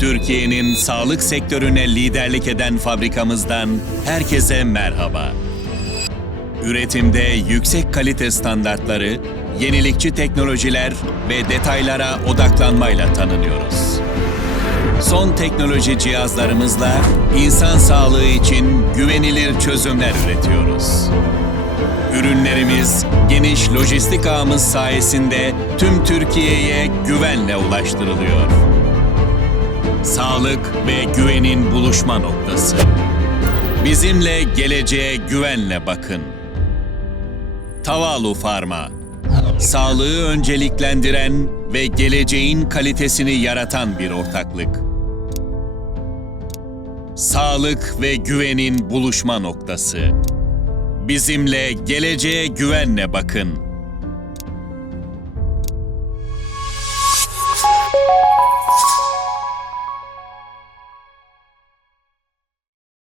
Türkiye'nin sağlık sektörüne liderlik eden fabrikamızdan herkese merhaba. Üretimde yüksek kalite standartları, yenilikçi teknolojiler ve detaylara odaklanmayla tanınıyoruz. Son teknoloji cihazlarımızla insan sağlığı için güvenilir çözümler üretiyoruz. Ürünlerimiz geniş lojistik ağımız sayesinde tüm Türkiye'ye güvenle ulaştırılıyor sağlık ve güvenin buluşma noktası. Bizimle geleceğe güvenle bakın. Tavalu Farma. Sağlığı önceliklendiren ve geleceğin kalitesini yaratan bir ortaklık. Sağlık ve güvenin buluşma noktası. Bizimle geleceğe güvenle bakın. you